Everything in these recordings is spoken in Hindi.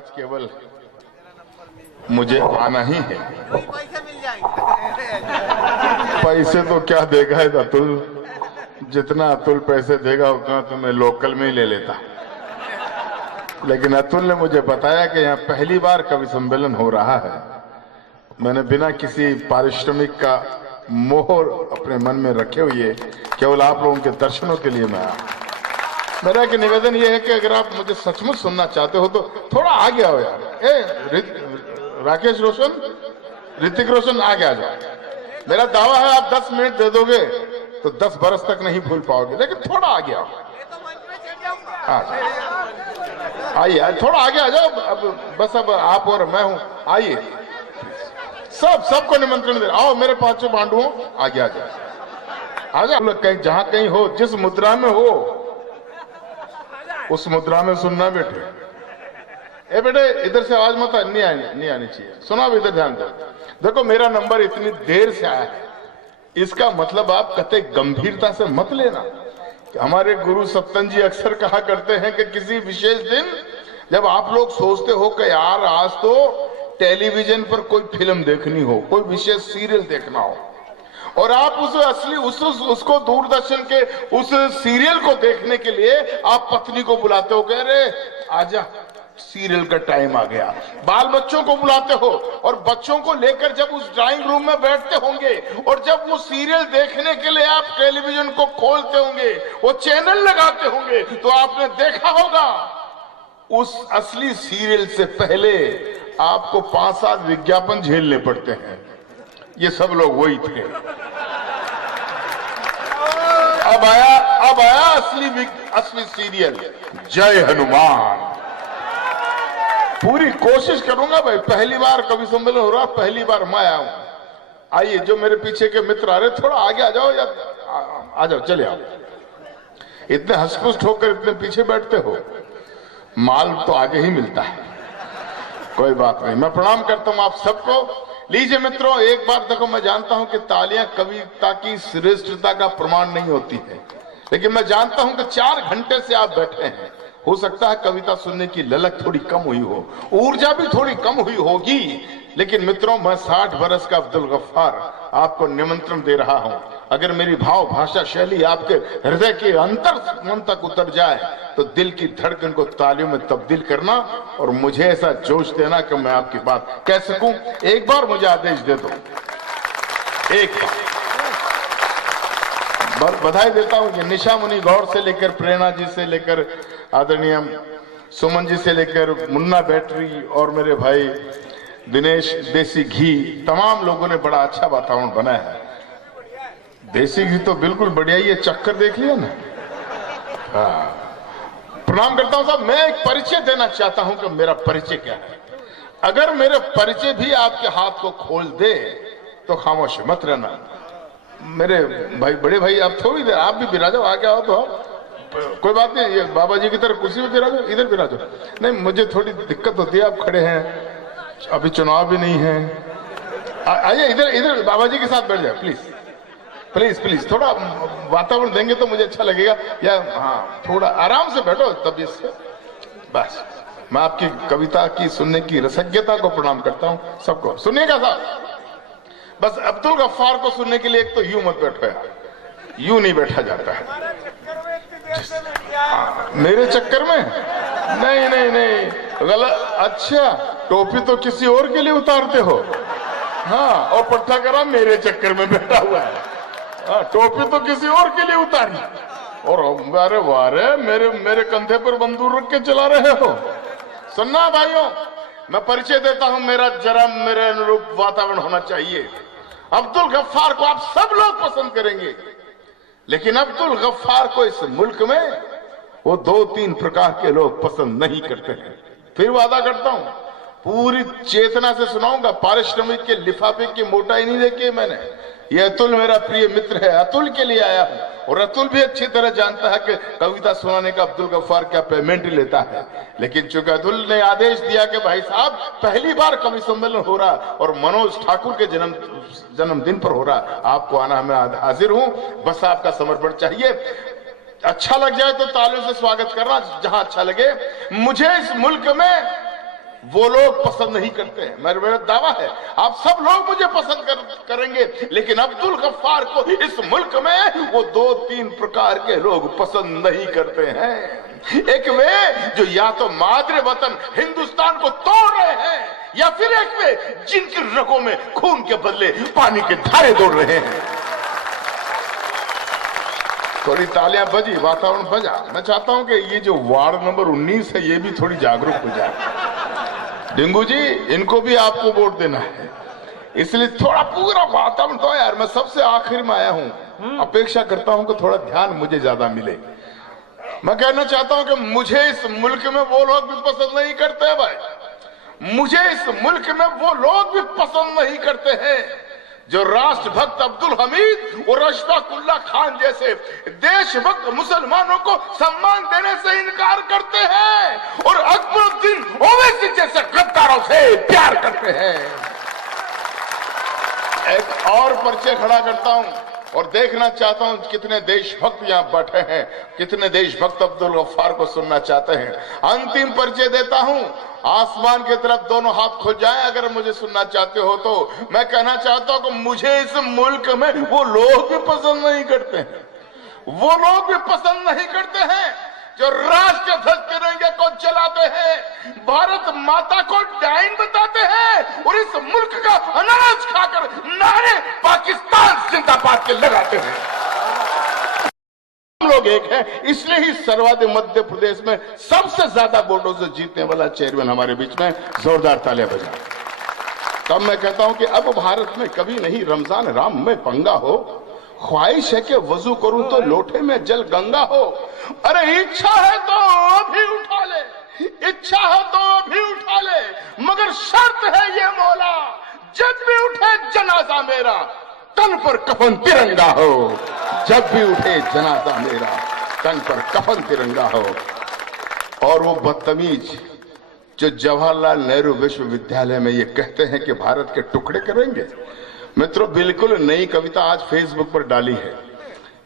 आज केवल मुझे आना ही है। पैसे मिल जाएंगे। पैसे तो क्या देगा अतुल, जितना अतुल पैसे देगा उतना तो मैं लोकल में ही ले लेता। लेकिन अतुल ने मुझे बताया कि यहाँ पहली बार कवि सम्मेलन हो रहा है। मैंने बिना किसी पारिश्रमिक का मोहर अपने मन में रखे हुए केवल आप लोगों के दर्शनों के लिए मैं आया। मेरा एक निवेदन ये है कि अगर आप मुझे सचमुच सुनना चाहते हो तो थोड़ा आगे आओ यार। राकेश रोशन, ऋतिक रोशन आगे आ जाओ। मेरा दावा है आप 10 मिनट दे दोगे तो 10 बरस तक नहीं भूल पाओगे, लेकिन थोड़ा आगे आओ। आइए थोड़ा आगे आ जाओ। अब बस अब आप और मैं हूं, आइए सबको निमंत्रण दे। आओ मेरे पांचों पांडुओं, आगे आ जाओ, आ जाओ। कहीं जहां कहीं हो, जिस मुद्रा में हो उस मुद्रा में सुनना बेटे। ए बेटे इधर से आवाज मत नहीं आनी चाहिए। सुना अब, इधर ध्यान दो। देखो मेरा नंबर इतनी देर से आया है, इसका मतलब आप कतई गंभीरता से मत लेना। हमारे गुरु सत्तन जी अक्सर कहा करते हैं कि किसी विशेष दिन जब आप लोग सोचते हो कि यार आज तो टेलीविजन पर कोई फिल्म देखनी हो, कोई विशेष सीरियल देखना हो, और आप उसको दूरदर्शन के उस सीरियल को देखने के लिए आप पत्नी को बुलाते हो, कह रहे आजा सीरियल का टाइम आ गया। बाल बच्चों को बुलाते हो और बच्चों को लेकर जब उस ड्राइंग रूम में बैठते होंगे और जब वो सीरियल देखने के लिए आप टेलीविजन को खोलते होंगे, वो चैनल लगाते होंगे, तो आपने देखा होगा उस असली सीरियल से पहले आपको 5-7 विज्ञापन झेलने पड़ते हैं। ये सब लोग वही थे। अब आया असली सीरियल, जय हनुमान। पूरी कोशिश करूंगा भाई, पहली बार कवि सम्मेलन हो रहा, पहली बार मैं आया हूं। आइए जो मेरे पीछे के मित्र आ रहे, थोड़ा आगे आ जाओ या आ जाओ, चले आओ। इतने हंसपुष्ट होकर इतने पीछे बैठते हो, माल तो आगे ही मिलता है। कोई बात नहीं, मैं प्रणाम करता हूं आप सबको। लीजिए मित्रों, एक बार देखो, मैं जानता हूं कि तालियां कविता की श्रेष्ठता का प्रमाण नहीं होती है, लेकिन मैं जानता हूं कि 4 घंटे से आप बैठे हैं। हो सकता है कविता सुनने की ललक थोड़ी कम हुई हो, ऊर्जा भी थोड़ी कम हुई होगी, लेकिन मित्रों मैं 60 बरस का अब्दुल गफ्फार आपको निमंत्रण दे रहा हूं। अगर मेरी भाव भाषा शैली आपके हृदय के अंतर मन तक उतर जाए तो दिल की धड़कन को तालियों में तब्दील करना और मुझे ऐसा जोश देना कि मैं आपकी बात कह सकूं। एक बार मुझे आदेश दे दो, एक बार बधाई देता हूं कि निशा मुनि गौर से लेकर प्रेरणा जी से लेकर आदरणीय सुमन जी से लेकर मुन्ना बैटरी और मेरे भाई दिनेश देसी घी, तमाम लोगों ने बड़ा अच्छा वातावरण बनाया है। देसी घी तो बिल्कुल बढ़िया ही है, चक्कर देख लिया ना। प्रणाम करता हूं साहब। मैं एक परिचय देना चाहता हूं कि मेरा परिचय क्या है। अगर मेरे परिचय भी आपके हाथ को खोल दे तो खामोश मत रहना। मेरे भाई, बड़े भाई, आप थोड़ी देर आप भी बिराजो, आगे आओ तो आप, कोई बात नहीं, ये बाबा जी की तरह कुर्सी में बिराजो, इधर बिराजो। नहीं, मुझे थोड़ी दिक्कत होती है, आप खड़े हैं, अभी चुनाव भी नहीं है। आइए इधर बाबा जी के साथ बैठ जाए प्लीज प्लीज प्लीज। थोड़ा वातावरण देंगे तो मुझे अच्छा लगेगा। या हाँ, थोड़ा आराम से बैठो तब इससे। बस मैं आपकी कविता की सुनने की रसज्ञता को प्रणाम करता हूँ। सबको सुनिएगा साहब, बस अब्दुल गफ्फार को सुनने के लिए एक तो यूं मत बैठो यार, यूं नहीं बैठा जाता है। मेरे चक्कर में नहीं नहीं नहीं, गलत। अच्छा, टोपी तो किसी और के लिए उतारते हो, हाँ, और पट्टा करा मेरे चक्कर में बैठा हुआ है। हाँ, टोपी तो किसी और के लिए उतारी, और अरे वारे मेरे कंधे पर बंदूक रख के चला रहे हो। सुनना भाइयों, मैं परिचय देता हूं, मेरा जरा मेरे अनुरूप वातावरण होना चाहिए। अब्दुल गफ्फार को आप सब लोग पसंद करेंगे, लेकिन अब्दुल गफ्फार को इस मुल्क में वो 2-3 प्रकार के लोग पसंद नहीं करते हैं। फिर वादा करता हूं, पूरी चेतना से सुनाऊंगा। पारिश्रमिक के लिफाफे की मोटाई नहीं देखी मैंने। ये अतुल मेरा प्रिय मित्र है, अतुल के लिए आया हूं, और अतुल भी अच्छी तरह जानता है कि कविता सुनाने का अब्दुल गफ्फार क्या पेमेंट लेता है। लेकिन चूंकि अतुल ने आदेश दिया कि भाई साहब पहली बार कवि सम्मेलन हो रहा और मनोज ठाकुर के जन्मदिन पर हो रहा, आपको आना, मैं हाजिर हूं। बस आपका समर्पण चाहिए। अच्छा लग जाए तो तालियों से स्वागत करना, जहां अच्छा लगे। मुझे इस मुल्क में वो लोग पसंद नहीं करते हैं। मेरा दावा है आप सब लोग मुझे पसंद करेंगे, लेकिन अब्दुल गफ्फार को इस मुल्क में वो 2-3 प्रकार के लोग पसंद नहीं करते हैं। एक वे जो या तो मादरे वतन हिंदुस्तान को तोड़ रहे हैं, या फिर एक वे जिनकी रगों में खून के बदले पानी के धारे दौड़ रहे हैं। थोड़ी तालियां बजी, वातावरण बजा। मैं चाहता हूं कि ये जो वार्ड नंबर 19 है ये भी थोड़ी जागरूक हो जाए। डिंगू जी, इनको भी आपको वोट देना है, इसलिए थोड़ा पूरा वातावरण तो यार। मैं सबसे आखिर में आया हूं, अपेक्षा करता हूं कि थोड़ा ध्यान मुझे ज्यादा मिले। मैं कहना चाहता हूं कि मुझे इस मुल्क में वो लोग भी पसंद नहीं करते भाई। मुझे इस मुल्क में वो लोग भी पसंद नहीं करते हैं जो राष्ट्रभक्त अब्दुल हमीद और अशफाकुल्ला खान जैसे देशभक्त मुसलमानों को सम्मान देने से इनकार करते हैं और अकबरुद्दीन ओवैसी जैसे गद्दारों से प्यार करते हैं। एक और पर्चे खड़ा करता हूं और देखना चाहता हूं कितने देशभक्त यहां बैठे हैं, कितने देशभक्त अब्दुल गफ्फार को सुनना चाहते हैं। अंतिम परिचय देता हूं, आसमान की तरफ दोनों हाथ खुल जाएं अगर मुझे सुनना चाहते हो तो। मैं कहना चाहता हूं कि मुझे इस मुल्क में वो लोग भी पसंद नहीं करते हैं, वो लोग भी पसंद नहीं करते हैं जो राष्ट्रीय ध्वज तिरंगे को जलाते हैं, भारत माता को डायन बताते हैं और इस मुल्क का अनाज खाकर नारे पाकिस्तान जिंदाबाद के लगाते हैं। हम लोग एक हैं, इसलिए ही सर्वाधिक मध्य प्रदेश में सबसे ज्यादा वोटों से जीतने वाला चेयरमैन हमारे बीच में। जोरदार तालियां बजा। तब मैं कहता हूं कि अब भारत में कभी नहीं रमजान राम में पंगा हो, ख्वाहिश है कि वजू करूं तो लोटे में जल गंगा हो। अरे इच्छा है तो अभी उठा ले, इच्छा है तो अभी उठा ले, मगर शर्त है ये मौला, जब भी उठे जनाजा मेरा तन पर कफन तिरंगा हो। जब भी उठे जनाजा मेरा तन पर कफन तिरंगा हो। और वो बदतमीज जो जवाहरलाल नेहरू विश्वविद्यालय में ये कहते हैं कि भारत के टुकड़े करेंगे। मित्रों, बिल्कुल नई कविता आज फेसबुक पर डाली है,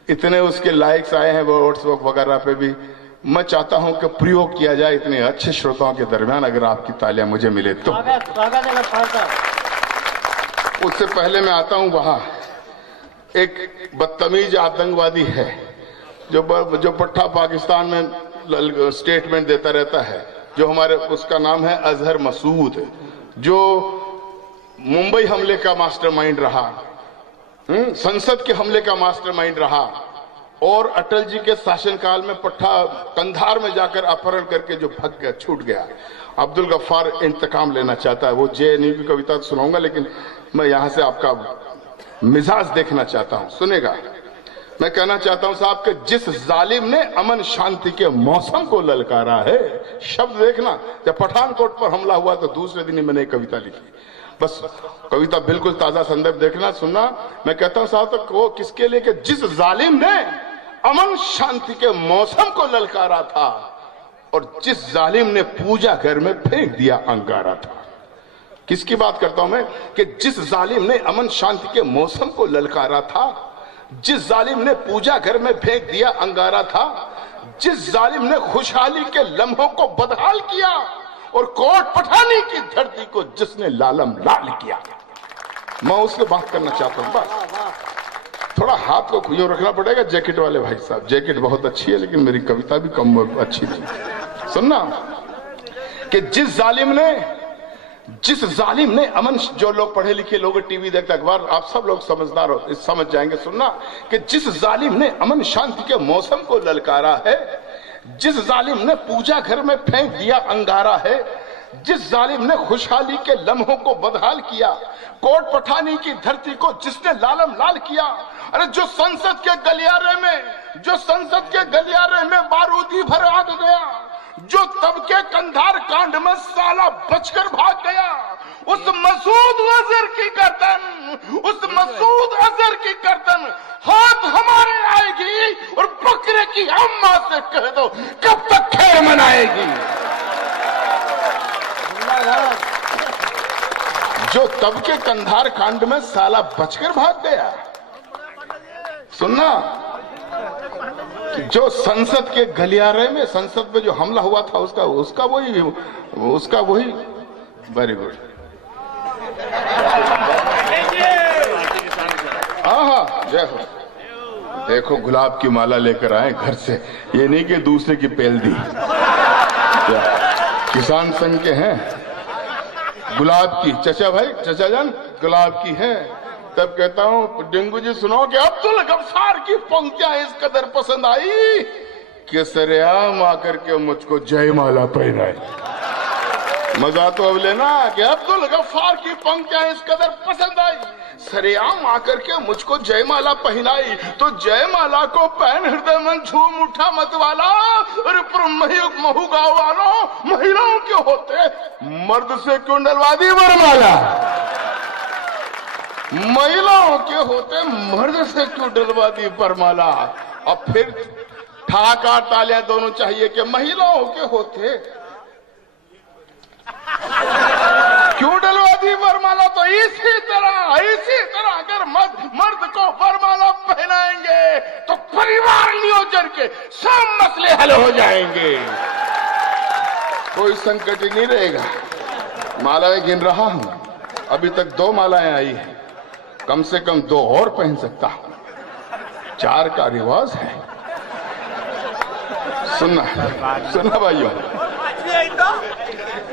इतने उसके लाइक्स आए हैं वो व्हाट्सएप वगैरह पे भी। मैं चाहता हूं कि प्रयोग किया जाए इतने अच्छे श्रोताओं के दरमियान, अगर आपकी तालियां मुझे मिले तो। उससे पहले मैं आता हूं, वहां एक बदतमीज आतंकवादी है जो पट्टा पाकिस्तान में स्टेटमेंट देता रहता है, जो हमारे, उसका नाम है अजहर मसूद, जो मुंबई हमले का मास्टरमाइंड रहा, संसद के हमले का मास्टरमाइंड रहा और अटल जी के शासनकाल में पट्टा कंधार में जाकर अपहरण करके जो भाग गया, छूट गया। अब्दुल गफ्फार इंतकाम लेना चाहता है। वो जेएनयू की कविता सुनाऊंगा, लेकिन मैं यहां से आपका मिजाज देखना चाहता हूं, सुनेगा। मैं कहना चाहता हूं साहब कि जिस जालिम ने अमन शांति के मौसम को ललकारा है, शब्द देखना, जब पठानकोट पर हमला हुआ तो दूसरे दिन ही मैंने एक कविता लिखी। बस कविता बिल्कुल ताजा संदर्भ देखना, सुनना। मैं कहता हूं साहब तक वो किसके लिए कि जिस जालिम ने अमन शांति के मौसम को ललकारा था और जिस जालिम ने पूजा घर में फेंक दिया अंगारा था। किसकी बात करता हूं मैं कि जिस जालिम ने अमन शांति के मौसम को ललकारा था, जिस जालिम ने पूजा घर में फेंक दिया अंगारा था, जिस जालिम ने खुशहाली के लम्हों को बदहाल किया और कोट पठानी की धरती को जिसने लालम लाल किया। मैं उससे बात करना चाहता हूं। बस थोड़ा हाथ को खुयों रखना पड़ेगा जैकेट वाले भाई साहब। जैकेट बहुत अच्छी है लेकिन मेरी कविता भी कम अच्छी नहीं। सुनना कि जिस जालिम ने अमन, जो लोग पढ़े लिखे लोग टीवी देखते अखबार, आप सब लोग समझदार हो, समझ जाएंगे। सुनना कि जिस जालिम ने अमन शांति के मौसम को ललकारा है, जिस जालिम ने पूजा घर में फेंक दिया अंगारा है, जिस जालिम ने खुशहाली के लम्हों को बदहाल किया, कोट पठानी की धरती को जिसने लालम लाल किया। अरे जो संसद के गलियारे में बारूदी भर आग गया, जो तब के कंधार कांड में साला बचकर भाग गया, उस मसूद अजहर की गर्दन हाथ हमारे आएगी और बकरे की अम्मा से कह दो कब तक खैर मनाएगी। जो तब के कंधार कांड में साला बचकर भाग गया। सुनना, जो संसद के गलियारे में, संसद में जो हमला हुआ था उसका वही वेरी गुड। हाँ, जय हो। देखो गुलाब की माला लेकर आए घर से, ये नहीं कि दूसरे की पेल दी। किसान संघ के हैं, गुलाब की, चचा भाई, चचा जान, गुलाब की है। तब कहता हूँ डेंगू जी सुनो कि अब्दुल गफ्फार की पंक्तियां इस कदर पसंद आई कि सरेआम आकर के मुझको जयमाला पहनाए। मजा तो अब लेना कि अब्दुल गफ्फार की पंक्तियां इस कदर पसंद आई, सरेआम आकर के मुझको जयमाला पहनाई, तो जयमाला को पहन हृदय मन झूम उठा मत वाला। और महू गाँव वालों, महिलाओं के होते मर्द से क्यों डलवा दी वरमाला? महिलाओं के होते मर्द से क्यों डलवा दी वरमाला? और फिर ठाका तालियां दोनों चाहिए कि महिलाओं के होते क्यों डलवा दी वरमाला? तो इसी तरह अगर मर्द को वरमाला पहनाएंगे तो परिवार नियोजन के सब मसले हल हो जाएंगे, कोई संकट ही नहीं रहेगा। मालाएं गिन रहा हूं, अभी तक 2 मालाएं आई हैं, कम से कम 2 और पहन सकता हूं, 4 का रिवाज है। सुनना भाइयों।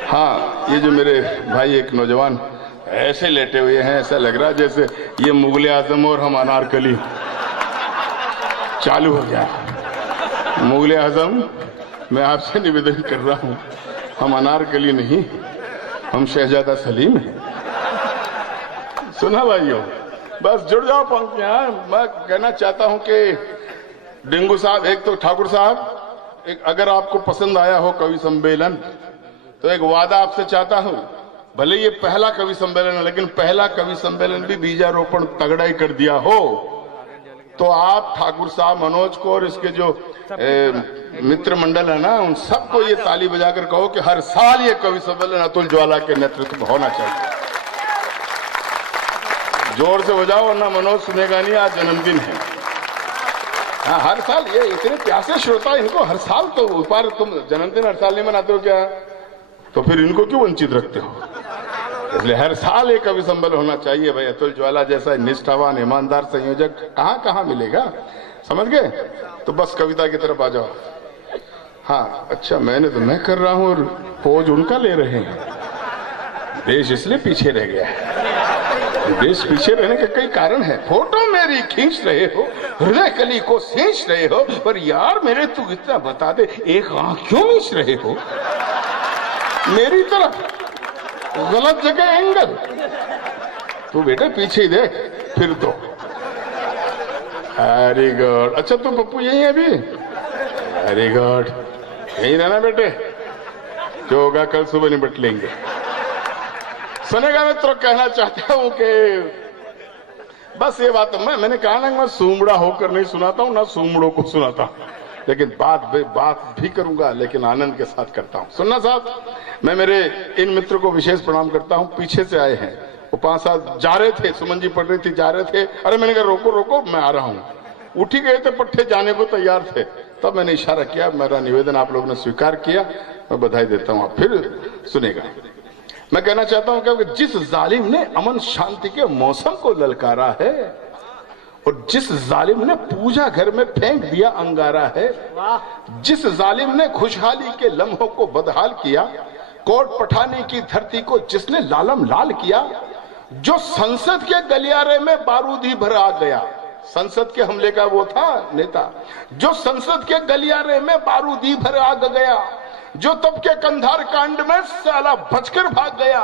हाँ, ये जो मेरे भाई एक नौजवान ऐसे लेटे हुए हैं, ऐसा लग रहा है जैसे ये मुगल आजम और हम अनारकली चालू हो गया। मुगल आजम, मैं आपसे निवेदन कर रहा हूं, हम अनारकली नहीं, हम शहजादा सलीम हैं। सुना भाइयों, बस जुड़ जाओ पंक्तियां। मैं कहना चाहता हूं कि डेंगू साहब, एक तो ठाकुर साहब, एक अगर आपको पसंद आया हो कवि सम्मेलन तो एक वादा आपसे चाहता हूं, भले ये पहला कवि सम्मेलन है लेकिन पहला कवि सम्मेलन भी बीजारोपण तगड़ा ही कर दिया हो, तो आप ठाकुर साहब, मनोज को और इसके जो मित्र मंडल है ना, उन सबको ये ताली बजाकर कहो कि हर साल ये कवि सम्मेलन अतुल ज्वाला के नेतृत्व में होना चाहिए। जोर से बजाओ वरना मनोज सुनेगा नहीं, आज जन्मदिन है। हाँ, हर साल ये इतने प्यासे श्रोता, इनको हर साल तो उपहार, तुम जन्मदिन हर साल नहीं मनाते हो क्या? तो फिर इनको क्यों वंचित रखते हो? इसलिए हर साल एक कवि सम्मेलन होना चाहिए भाई। अतुल ज्वाला जैसा निष्ठावान ईमानदार संयोजक कहाँ मिलेगा, समझ गए? तो बस कविता की तरफ आ जाओ। हाँ, अच्छा, मैं कर रहा हूँ और पोज उनका ले रहे हैं। देश इसलिए पीछे रह गया है। देश पीछे रहने के कई कारण है। फोटो मेरी खींच रहे हो, हृदय कली को खींच रहे हो, पर यार मेरे तू इतना बता दे, एक आंख क्यों मीच रहे हो मेरी तरफ? गलत जगह एंगल। तू बेटे पीछे ही देख, फिर तो वेरी गुड। अच्छा, तू पप्पू यही है अभी? वेरी गुड, यही रहना बेटे, जो होगा कल सुबह निपट लेंगे। सुनेगा, मैं तो कहना चाहता हूं कि बस ये बात मैंने कहा ना, मैं सूमड़ा होकर नहीं सुनाता हूं, ना सूमड़ों को सुनाता हूं, लेकिन बात भी करूंगा, लेकिन आनंद के साथ करता हूं। सुनना साहब, मैं मेरे इन मित्रों को विशेष प्रणाम करता हूं, पीछे से आए हैं। वो 5 साल जा रहे थे, सुमन जी पढ़ रही थी, जा रहे थे, अरे मैंने कहा रोको मैं आ रहा हूं। उठी गए थे, पट्टे जाने को तैयार थे, तब मैंने इशारा किया, मेरा निवेदन आप लोगों ने स्वीकार किया, मैं बधाई देता हूं। आप फिर सुनेगा। मैं कहना चाहता हूं कि जिस जालिम ने अमन शांति के मौसम को ललकारा है और जिस जालिम ने पूजा घर में फेंक दिया अंगारा है, जिस जालिम ने खुशहाली के लम्हों को बदहाल किया, कोट पठानी की धरती को जिसने लालम लाल किया, जो संसद के गलियारे में बारूदी भर आ गया, संसद के हमले का वो था नेता, जो संसद के गलियारे में बारूदी भर आ गया, जो तब के कंधार कांड में साला बचकर भाग गया,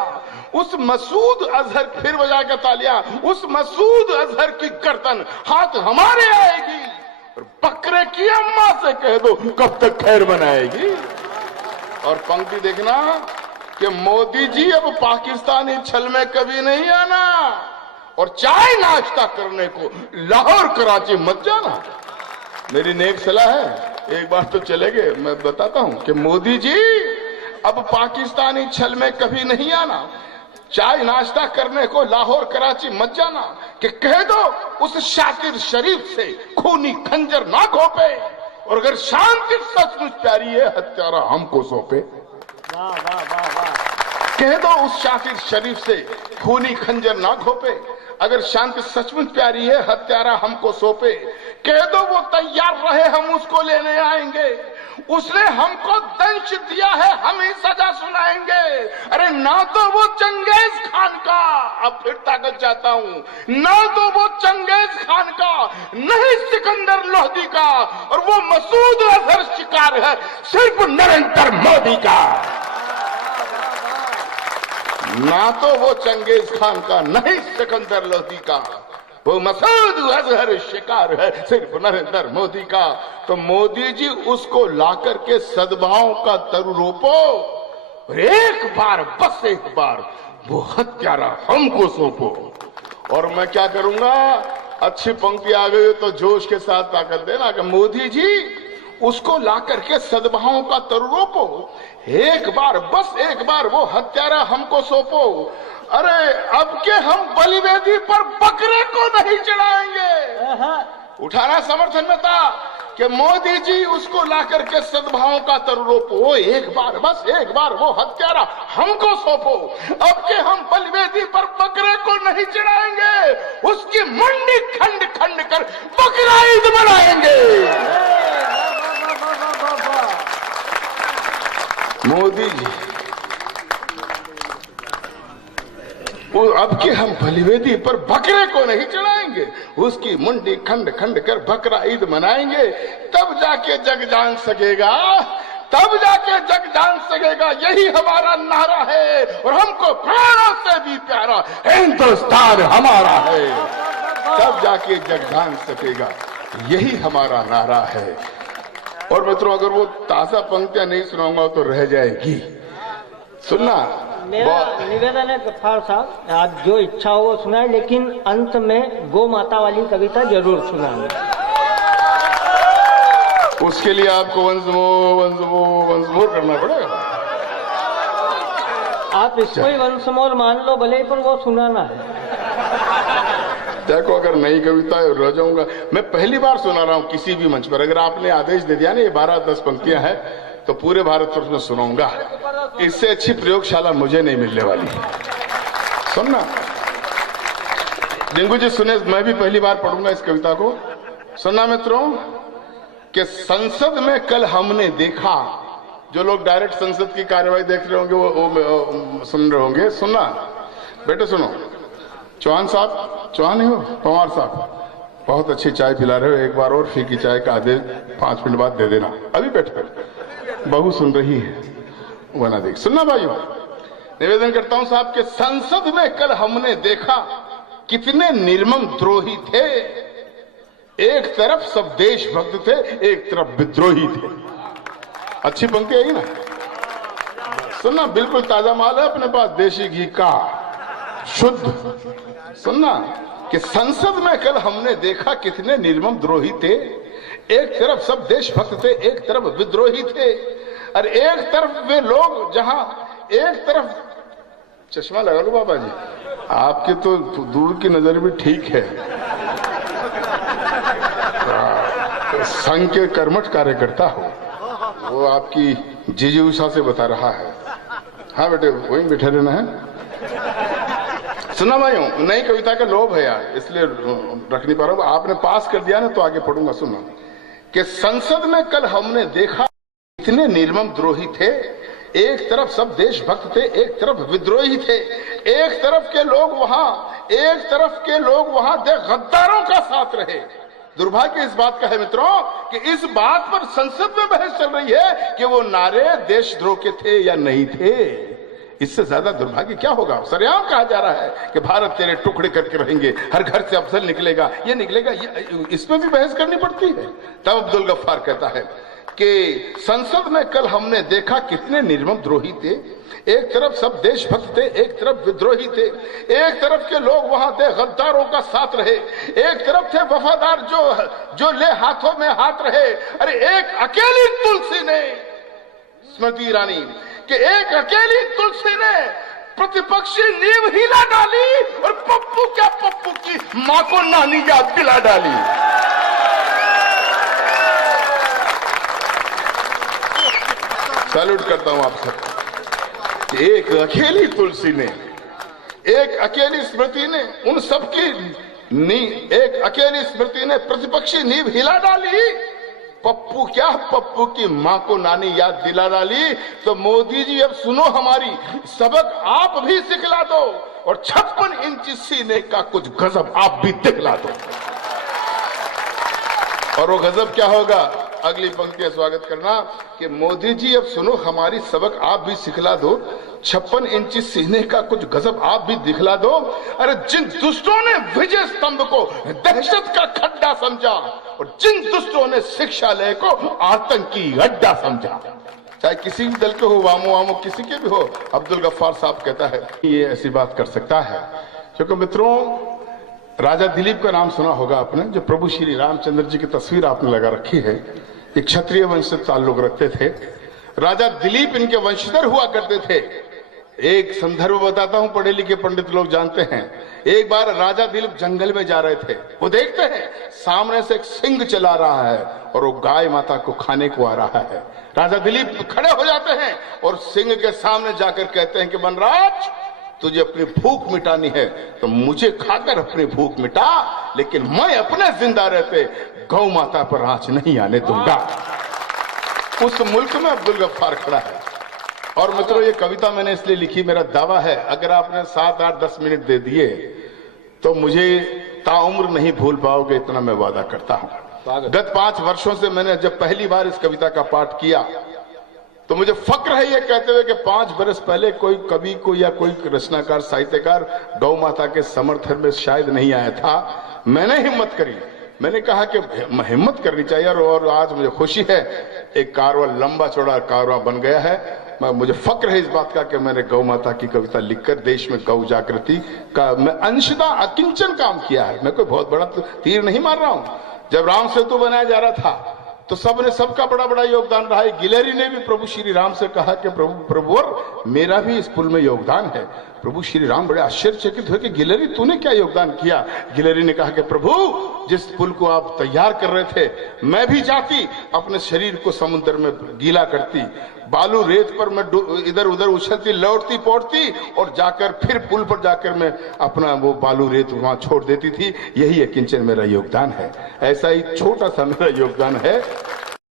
उस मसूद अजहर, फिर बजा के तालियां, उस मसूद अजहर की गर्दन हाथ हमारे आएगी और बकरे की अम्मा से कह दो कब तक खैर बनाएगी। और पंक्ति देखना कि मोदी जी अब पाकिस्तानी छल में कभी नहीं आना, और चाय नाश्ता करने को लाहौर कराची मत जाना। मेरी नेक सलाह है, एक बार तो चले गए, मैं बताता हूं कि मोदी जी अब पाकिस्तानी छल में कभी नहीं आना, चाय नाश्ता करने को लाहौर कराची मत जाना, कि कह दो उस शाकिर शरीफ से खूनी खंजर ना घोपे, और अगर शांति सचमुच प्यारी है हत्यारा हमको सौंपे। वाह वाह वाह वाह। कह दो उस शातिर शरीफ से खूनी खंजर ना घोपे, अगर शांति सचमुच प्यारी है हत्यारा हमको सौंपे। कह दो वो तैयार रहे हम उसको लेने आएंगे, उसने हमको दंश दिया है हम ही सजा सुनाएंगे। अरे ना तो वो चंगेज खान का, अब फिर ताकत चाहता हूं, ना तो वो चंगेज खान का, नहीं सिकंदर लोधी का, और वो मसूद अजहर शिकार है सिर्फ नरेंद्र मोदी का। ना तो वो चंगेज खान का, नहीं सिकंदर लोधी का, वो मसूद अजहर शिकार है सिर्फ नरेंद्र मोदी का। तो मोदी जी उसको लाकर के सद्भाव का तरु रोपो, और एक बार बस एक बार वो हत्यारा हमको सौंपो। और मैं क्या करूंगा, अच्छी पंक्ति आ गई तो जोश के साथ ताकत देना कि मोदी जी उसको लाकर के सद्भाव का तरु रोपो, एक बार बस एक बार वो हत्यारा हमको सौंपो। अरे अब के हम बलिवेदी पर बकरे को नहीं चढ़ाएंगे। उठाना समर्थन में था कि मोदी जी उसको लाकर के सद्भाव का तरु रोपो, एक बार बस एक बार वो हत्यारा हमको सौंपो। अब के हम बलिवेदी पर बकरे को नहीं चढ़ाएंगे, उसकी मुंडी खंड खंड कर बकरा ईद मनाएंगे। मोदी जी अब के हम बलिवेदी पर बकरे को नहीं चढ़ाएंगे, उसकी मुंडी खंड खंड कर बकरा ईद मनाएंगे। तब जाके जग जान सकेगा, तब जाके जग जान सकेगा यही हमारा नारा है, और हमको प्राणों से भी प्यारा हिंदुस्तान हमारा है। तब जाके जग जान सकेगा यही हमारा नारा है। और मित्रों अगर वो ताजा पंक्तियां नहीं सुनाऊंगा तो रह जाएगी, सुनना। मेरा निवेदन है गफ्फार साहब, आप जो इच्छा हो वो सुनाए, लेकिन अंत में गौ माता वाली कविता जरूर सुनाएंगे। उसके लिए आपको वंशमोर करना पड़ेगा। आप इसको ही वंशमोर मान लो भले, पर वो सुनाना है। देखो अगर नई कविता रह जाऊंगा, मैं पहली बार सुना रहा हूं किसी भी मंच पर। अगर आपने आदेश दे दिया ना ये 12-10 पंक्तियां हैं तो पूरे भारतवर्ष में सुनाऊंगा। इससे अच्छी प्रयोगशाला मुझे नहीं मिलने वाली। सुनना डिंगू जी, सुने, मैं भी पहली बार पढ़ूंगा इस कविता को। सुनना मित्रों कि संसद में कल हमने देखा, जो लोग डायरेक्ट संसद की कार्यवाही देख रहे होंगे वो सुन रहे होंगे। सुनना बेटे, सुनो। चौहान साहब, चौहान ही हो, पवार साहब, बहुत अच्छी चाय पिला रहे हो, एक बार और फीकी चाय का आदेश 5 मिनट बाद दे देना। अभी बैठ कर बहू सुन रही है, वरना देख। सुनना भाइयों, निवेदन करता हूं साहब कि संसद में कल हमने देखा कितने निर्मम द्रोही थे। एक तरफ सब देशभक्त थे, एक तरफ विद्रोही थे। अच्छी पंक्ति आई ना, सुनना, बिल्कुल ताजा माल है अपने पास, देशी घी का शुद्ध। सुनना कि संसद में कल हमने देखा कितने निर्मम द्रोही थे। एक तरफ सब देशभक्त थे, एक तरफ विद्रोही थे। और एक तरफ वे लोग जहां एक तरफ, चश्मा लगा लो बाबा जी, आपके तो दूर की नजर भी ठीक है। संघ के कर्मठ कार्यकर्ता हो, वो आपकी जिजीविषा से बता रहा है। हाँ बेटे, वहीं बैठे रहना है। सुना भाइयों, नई कविता का लोभ है यार, इसलिए रख नहीं पा रहा हूं। आपने पास कर दिया ना तो आगे पढ़ूंगा। सुनो कि संसद में कल हमने देखा कितने निर्मम द्रोही थे। एक तरफ सब देशभक्त थे, एक तरफ विद्रोही थे। एक तरफ के लोग वहां गद्दारों का साथ रहे। दुर्भाग्य इस बात का है मित्रों कि इस बात पर संसद में बहस चल रही है कि वो नारे देशद्रोह के थे या नहीं थे। इससे ज्यादा दुर्भाग्य क्या होगा। सरेआम कहा जा रहा है कि भारत तेरे टुकड़े करके रहेंगे, हर घर से अफजल निकलेगा, ये निकलेगा, इसमें भी बहस करनी पड़ती है। तब अब्दुल गफ्फार कहता है कि संसद में कल हमने देखा कितने निर्मम द्रोही थे। एक तरफ सब देशभक्त थे, एक तरफ विद्रोही थे। एक तरफ के लोग वहां थे, गद्दारों का साथ रहे। एक तरफ थे वफादार जो ले हाथों में हाथ रहे। अरे एक अकेली तुलसी ने, स्मृति ईरानी, कि एक अकेली तुलसी ने प्रतिपक्षी नींव हिला डाली और पप्पू की मां को नानी याद दिला डाली। सैल्यूट करता हूं आप सब। एक अकेली तुलसी ने, एक अकेली स्मृति ने उन सबकी एक अकेली स्मृति ने प्रतिपक्षी नींव हिला डाली। पप्पू क्या, पप्पू की मां को नानी याद दिला डाली। तो मोदी जी अब सुनो हमारी सबक आप भी सिखला दो और 56 इंच सीने का कुछ गजब आप भी दिखला दो। और वो गजब क्या होगा, अगली पंक्ति का स्वागत करना कि मोदी जी अब सुनो हमारी सबक आप भी सिखला दो, 56 इंच सीने का कुछ गजब आप भी दिखला दो। अरे जिन दुष्टों ने विजय स्तंभ को दहशत का खड्डा समझा और जिन दुष्टों ने शिक्षालय को आतंकी अड्डा समझा, चाहे किसी भी दल के हो, वामो वामो किसी के भी हो, अब्दुल गफ्फार साहब कहता है ये ऐसी बात कर सकता है। क्योंकि मित्रों, राजा दिलीप का नाम सुना होगा आपने, जो प्रभु श्री रामचंद्र जी की तस्वीर आपने लगा रखी है। एक क्षत्रिय वंश से ताल्लुक रखते थे। राजा दिलीप इनके वंशधर हुआ करते थे। एक संदर्भ बताता हूं, पढ़े लिखे पंडित लोग जानते हैं। एक बार राजा दिलीप जंगल में जा रहे थे, वो देखते हैं सामने से एक सिंह चला रहा है और वो गाय माता को खाने को आ रहा है। राजा दिलीप खड़े हो जाते हैं और सिंह के सामने जाकर कहते हैं कि वनराज, तुझे अपनी भूख मिटानी है तो मुझे खाकर अपनी भूख मिटा, लेकिन मैं अपने जिंदा रहते गौ माता पर आंच नहीं आने दूंगा। उस मुल्क में अब्दुल गफ्फार खड़ा है। और मित्रों, ये कविता मैंने इसलिए लिखी, मेरा दावा है अगर आपने 7, 8, 10 मिनट दे दिए तो मुझे ताउम्र नहीं भूल पाओगे, इतना मैं वादा करता हूं। गत 5 वर्षों से मैंने जब पहली बार इस कविता का पाठ किया तो मुझे फक्र है ये कहते हुए कि 5 बरस पहले कोई कवि को या कोई रचनाकार साहित्यकार गौ माता के समर्थन में शायद नहीं आया था। मैंने हिम्मत करी, मैंने कहा कि हिम्मत करनी चाहिए। और आज मुझे खुशी है, एक कारवां, लंबा चौड़ा कारवां बन गया है। मुझे फक्र है इस बात का कि मैंने गौ माता की कविता लिखकर देश में गौ जागृति का मैं अंशतः अकिंचन काम किया है। मैं कोई बहुत बड़ा तीर नहीं मार रहा हूं। जब राम सेतु बनाया जा रहा था तो सबने सबका बड़ा बड़ा योगदान रहा है। गिलहरी ने भी प्रभु श्री राम से कहा कि प्रभुवर मेरा भी इस पुल में योगदान है। प्रभु श्री राम बड़े आश्चर्यचकित हुए कि गिलहरी तूने क्या योगदान किया। गिलहरी ने कहा कि प्रभु, जिस पुल को आप तैयार कर रहे थे मैं भी जाती, अपने शरीर को समुद्र में गीला करती, बालू रेत पर मैं इधर उधर उछलती, लौटती पौड़ती और जाकर फिर पुल पर जाकर मैं अपना वो बालू रेत वहां छोड़ देती थी। यही किंचन मेरा योगदान है। ऐसा ही छोटा सा मेरा योगदान है,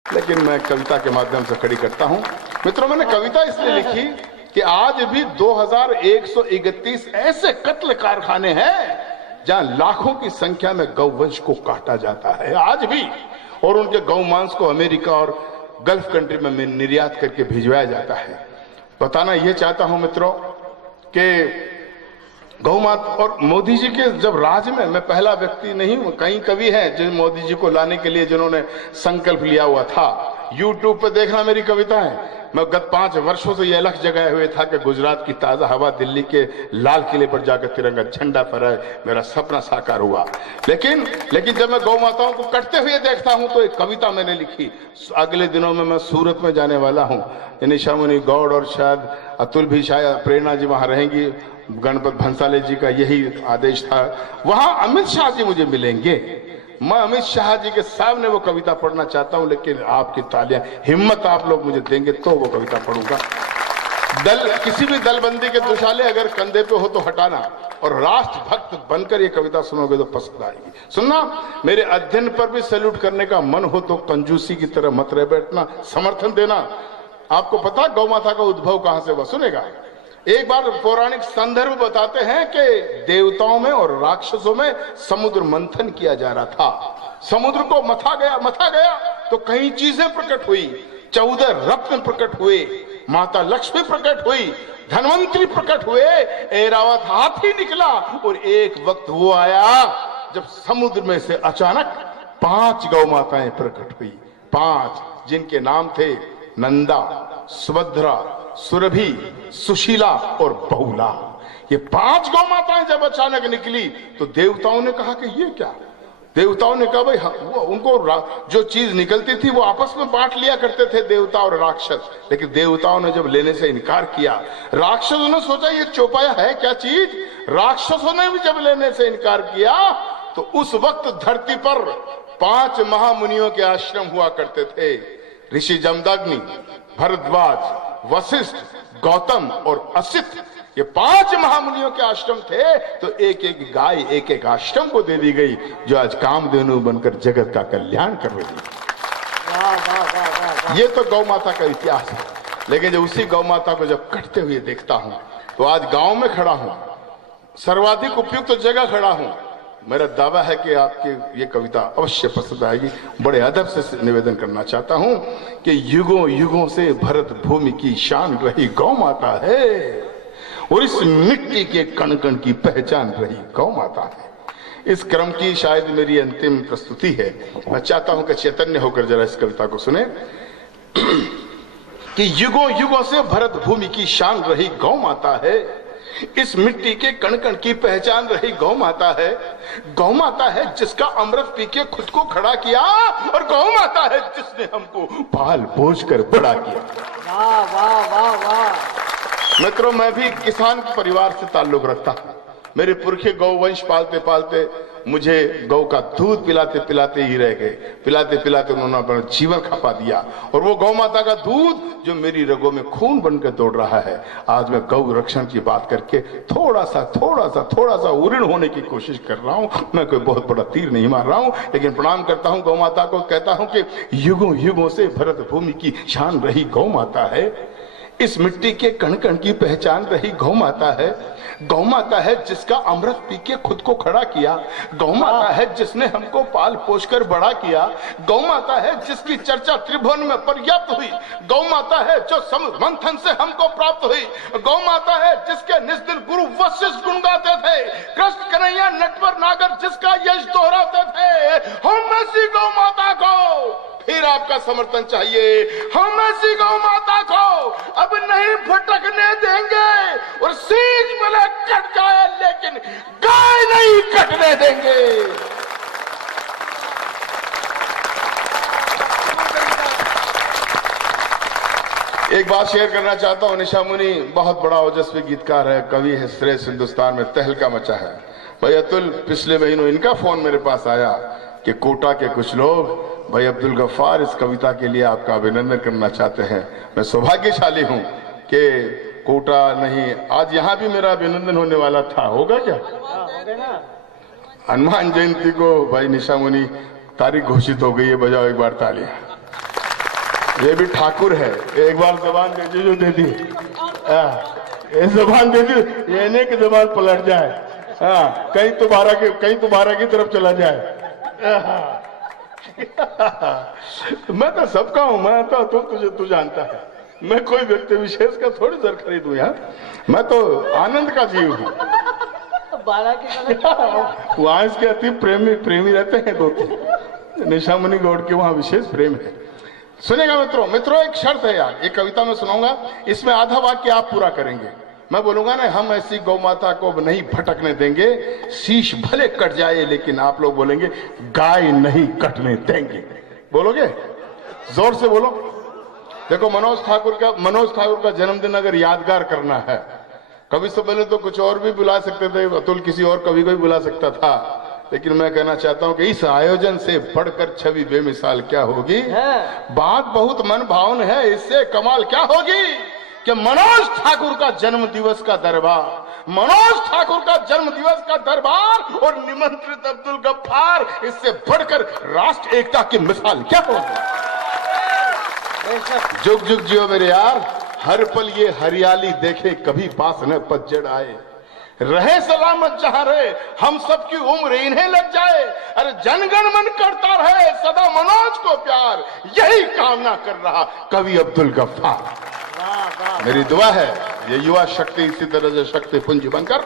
लेकिन मैं कविता के माध्यम से खड़ी करता हूं। मित्रों, मैंने कविता इसलिए लिखी कि आज भी 2131 ऐसे कत्ल कारखाने हैं जहां लाखों की संख्या में गौवंश को काटा जाता है आज भी, और उनके गौ मांस को अमेरिका और गल्फ कंट्री में निर्यात करके भिजवाया जाता है। बताना यह चाहता हूं मित्रों कि गौ माता और मोदी जी के जब राज में, मैं पहला व्यक्ति नहीं हूं, कई कवि हैं जिन मोदी जी को लाने के लिए जिन्होंने संकल्प लिया हुआ था। YouTube पे देखना मेरी कविताएं। मैं गत 5 वर्षों से यह लक्ष्य जगाए हुए था कि गुजरात की ताजा हवा दिल्ली के लाल किले पर जाकर तिरंगा झंडा फहराए, मेरा सपना साकार हुआ। लेकिन जब मैं गौ माताओं को कटते हुए देखता हूं तो एक कविता मैंने लिखी। अगले दिनों में मैं सूरत में जाने वाला हूं। निशा मुनि गौड़ और शायद अतुल भी, शायद प्रेरणा जी वहां रहेंगी, गणपत भंसाली जी का यही आदेश था। वहां अमित शाह जी मुझे मिलेंगे। मैं अमित शाह जी के सामने वो कविता पढ़ना चाहता हूं, लेकिन आपकी तालियां, हिम्मत आप लोग मुझे देंगे तो वो कविता पढ़ूंगा। किसी भी दलबंदी के दुशाले अगर कंधे पे हो तो हटाना, और राष्ट्र भक्त बनकर ये कविता सुनोगे तो पसंद आएगी। सुनना, मेरे अध्ययन पर भी सैल्यूट करने का मन हो तो कंजूसी की तरह मत रह बैठना, समर्थन देना। आपको पता गौ माता का उद्भव कहां से हुआ? सुनेगा। एक बार पौराणिक संदर्भ बताते हैं कि देवताओं में और राक्षसों में समुद्र मंथन किया जा रहा था। समुद्र को मथा गया तो कई चीजें प्रकट हुई। 14 रत्न प्रकट हुए, माता लक्ष्मी प्रकट हुई, धनवंतरी प्रकट हुए, ऐरावत हाथी निकला। और एक वक्त वो आया जब समुद्र में से अचानक 5 गौ माताएं प्रकट हुई। 5 जिनके नाम थे नंदा, सुभद्रा, सुरभि, सुशीला और बहुला। ये 5 गौ माताएं जब अचानक निकली तो देवताओं ने कहा कि ये क्या? देवताओं ने कहा भाई उनको जो चीज निकलती थी वो आपस में बांट लिया करते थे देवता और राक्षस। लेकिन देवताओं ने जब लेने से इनकार किया, राक्षसों ने सोचा ये चौपाया है क्या चीज। राक्षसों ने भी जब लेने से इनकार किया तो उस वक्त धरती पर 5 महामुनियों के आश्रम हुआ करते थे। ऋषि जमदग्नि, भरद्वाज, वशिष्ठ, गौतम और असित, ये 5 महामुनियों के आश्रम थे, तो एक एक गाय एक एक आश्रम को दे दी गई, जो आज कामधेनु बनकर जगत का कल्याण कर रही है। ये तो गौ माता का इतिहास है। लेकिन जब उसी गौ माता को जब कटते हुए देखता हूं, तो आज गांव में खड़ा हूं, सर्वाधिक उपयुक्त जगह खड़ा हूं। मेरा दावा है कि आपकी ये कविता अवश्य पसंद आएगी। बड़े अदब से निवेदन करना चाहता हूं कि युगों युगों से भरत भूमि की शान रही गौ माता है, और इस मिट्टी के कण कण की पहचान रही गौ माता है। इस क्रम की शायद मेरी अंतिम प्रस्तुति है। मैं चाहता हूं कि चैतन्य होकर जरा इस कविता को सुने कि युगों युगों से भरत भूमि की शान रही गौ माता है, इस मिट्टी के कण कण की पहचान रही गौ माता है। गौ माता है जिसका अमृत पी के खुद को खड़ा किया, और गौ माता है जिसने हमको पाल पोष कर बड़ा किया। वाह वाह वाह वाह। मित्रों, मैं भी किसान परिवार से ताल्लुक रखता हूं। मेरे पुरखे गौवंश पालते पालते मुझे गौ का दूध पिलाते पिलाते ही रह गए। पिलाते पिलाते उन्होंने अपना जीवन खपा दिया, और वो गौ माता का दूध जो मेरी रगों में खून बनकर दौड़ रहा है। आज मैं गौ रक्षण की बात करके थोड़ा सा उऋण होने की कोशिश कर रहा हूं। मैं कोई बहुत बड़ा तीर नहीं मार रहा हूं, लेकिन प्रणाम करता हूं गौ माता को। कहता हूं कि युगों युगों से भरत भूमि की शान रही गौ माता है, इस मिट्टी के कण कण की पहचान रही गौ माता है। गौ माता है जिसका अमृत पी के खुद को खड़ा किया। गौ माता है जिसने हमको पाल पोष कर बड़ा किया। गौ माता है जिसकी चर्चा त्रिभुवन में पर्याप्त हुई। गौ माता है जो समुद्र मंथन से हमको प्राप्त हुई। गौ माता है जिसके निज दिन गुरु वशिष्ठ गुण गाते थे। कृष्ण कन्हैया नटवर नागर जिसका यश दोहराते थे। हम ऐसी गौ माता को फिर आपका समर्थन चाहिए। हम ऐसी गौ माता को अब नहीं भटकने देंगे, और शीश भले कट जाए लेकिन गाय नहीं कटने देंगे। एक बात शेयर करना चाहता हूं। निशा मुनि बहुत बड़ा ओजस्वी गीतकार है, कवि है, श्रेष्ठ हिंदुस्तान में तहलका मचा है। भाई अतुल, पिछले महीनों इनका फोन मेरे पास आया कि कोटा के कुछ लोग भाई अब्दुल गफ्फार इस कविता के लिए आपका अभिनंदन करना चाहते हैं। मैं सौभाग्यशाली हूं कि कोटा नहीं, आज यहां भी मेरा अभिनंदन होने वाला था। होगा क्या? हनुमान जयंती को भाई निशा मुनि तारीख घोषित हो गई है। बजाओ एक बार तालियां। ये भी ठाकुर है, एक बार जबान दे दी जो दे दी, ये जबान दे दी, ये नहीं कि जबान पलट जाए, कहीं तो बारह की तरफ चला जाए। मैं तो सबका हूं, मैं तो तुझे तू जानता है। मैं कोई व्यक्ति विशेष का थोड़ी सर खरीदूं यार, मैं तो आनंद का जीव हूं। वहां इसके अति प्रेमी रहते हैं दो। निशा मुनि गौड़ के वहां विशेष प्रेम है। सुनेगा मित्रों एक शर्त है यार, एक कविता में सुनाऊंगा, इसमें आधा वाक्य आप पूरा करेंगे। मैं बोलूंगा ना, हम ऐसी गौ माता को नहीं भटकने देंगे, शीश भले कट जाए लेकिन आप लोग बोलेंगे गाय नहीं कटने देंगे। बोलोगे? जोर से बोलो। देखो, मनोज ठाकुर का जन्मदिन अगर यादगार करना है, कवि से पहले तो कुछ और भी बुला सकते थे, अतुल किसी और कवि को भी बुला सकता था, लेकिन मैं कहना चाहता हूं कि इस आयोजन से बढ़कर छवि बेमिसाल क्या होगी। बात बहुत मन भावन है, इससे कमाल क्या होगी कि मनोज ठाकुर का जन्म दिवस का दरबार, मनोज ठाकुर का जन्म दिवस का दरबार और निमंत्रित अब्दुल गफ्फार, इससे बढ़कर राष्ट्र एकता की मिसाल क्या होगी। जुग जुग जियो मेरे यार, हर पल ये हरियाली देखे, कभी पास न पतझड़ आए, रहे सलामत जहां रहे, हम सबकी उम्र इन्हें लग जाए। अरे जनगण मन करता रहे सदा मनोज को प्यार, यही कामना कर रहा कवि अब्दुल गफ्फार। मेरी दुआ है ये युवा शक्ति इसी तरह से शक्ति पुंज बनकर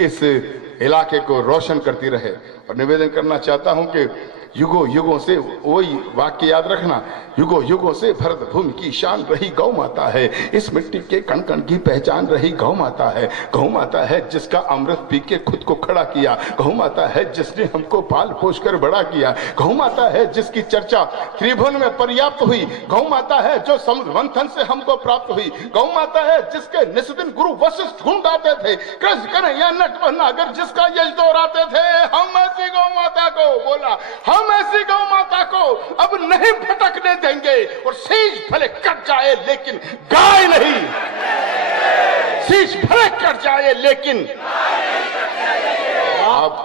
इस इलाके को रोशन करती रहे। और निवेदन करना चाहता हूं कि युगों युगों से, वही वाक्य याद रखना, युगों युगों से भरत भूमि की शान रही गौ माता है, इस मिट्टी के कण कण की पहचान रही गौ माता है। गौ माता है जिसका अमृत पी के खुद को खड़ा किया। गौ माता है जिसने हमको पाल पोष कर बड़ा किया। गौ माता है जिसकी चर्चा त्रिभुवन में पर्याप्त हुई। गौ माता है जो समुद्र मंथन से हमको प्राप्त हुई। गौ माता है जिसके निस्दिन गुरु वशिष्ठ गुण गाते थे। कृष्ण कन्हैया नटवर नागर जिसका यश दोहराते थे। हम ऐसी गौ माता को, बोला हम ऐसी गौ माता को अब नहीं भटकने देंगे, और शीश भले कट जाए लेकिन गाय नहीं। शीश भले कट जाए लेकिन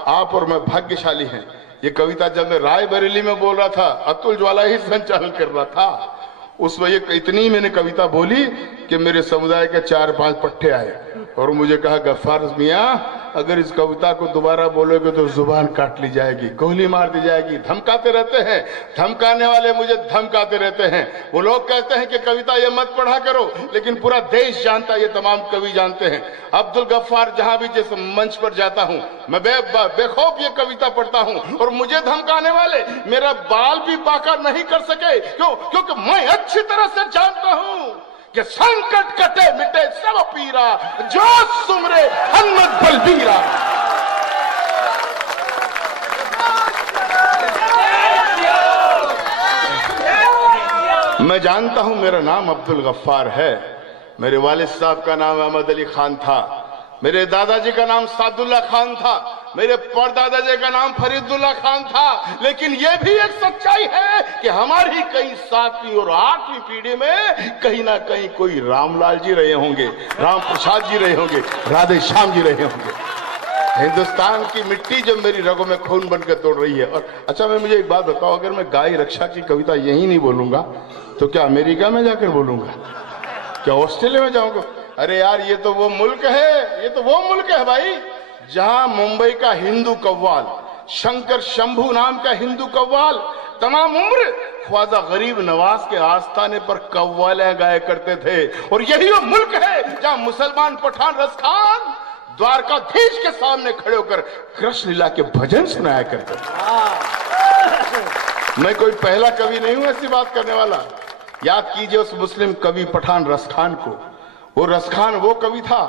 आप और मैं भाग्यशाली हैं। ये कविता जब मैं रायबरेली में बोल रहा था, अतुल ज्वाला ही संचालन कर रहा था, उसमें ये इतनी मैंने कविता बोली कि मेरे समुदाय के 4-5 पट्टे आए और मुझे कहा गफ्फार मियाँ अगर इस कविता को दोबारा बोलोगे तो जुबान काट ली जाएगी, गोली मार दी जाएगी। धमकाते रहते हैं, धमकाने वाले मुझे धमकाते रहते हैं। वो लोग कहते हैं कि कविता ये मत पढ़ा करो, लेकिन पूरा देश जानता है, ये तमाम कवि जानते हैं। अब्दुल गफ्फार जहां भी जिस मंच पर जाता हूं मैं बेखौफ ये कविता पढ़ता हूं और मुझे धमकाने वाले मेरा बाल भी बाका नहीं कर सके। क्यों? क्योंकि मैं अच्छी तरह से जानता हूं कि संकट कटे मिटे सब पीरा, जो सुमरे हन्नत बलबीरा। मैं जानता हूं मेरा नाम अब्दुल गफ्फार है। मेरे वालिद साहब का नाम अहमद अली खान था, मेरे दादाजी का नाम सादुल्ला खान था, मेरे परदादाजी का नाम फरीदुल्ला खान था। लेकिन यह भी एक सच्चाई है कि हमारी कई 7वीं और 8वीं पीढ़ी में कहीं ना कहीं कोई रामलाल जी रहे होंगे, राम प्रसाद जी रहे होंगे, राधे श्याम जी रहे होंगे। हिंदुस्तान की मिट्टी जो मेरी रगों में खून बनकर तोड़ रही है। और अच्छा मुझे एक बात बताओ, अगर मैं गाय रक्षा की कविता यही नहीं बोलूंगा तो क्या अमेरिका में जाकर बोलूंगा, क्या ऑस्ट्रेलिया में जाऊंगा? अरे यार ये तो वो मुल्क है, ये तो वो मुल्क है भाई जहां मुंबई का हिंदू कव्वाल शंकर शंभू नाम का हिंदू कव्वाल तमाम उम्र ख्वाजा गरीब नवाज के आस्थाने पर कव्वालियां गाया करते थे। और यही वो मुल्क है जहां मुसलमान पठान रसखान द्वारकाधीश के सामने खड़े होकर कृष्ण लीला के भजन सुनाया करते थे। मैं कोई पहला कवि नहीं हूं ऐसी बात करने वाला। याद कीजिए उस मुस्लिम कवि पठान रसखान को। वो रसखान वो कवि था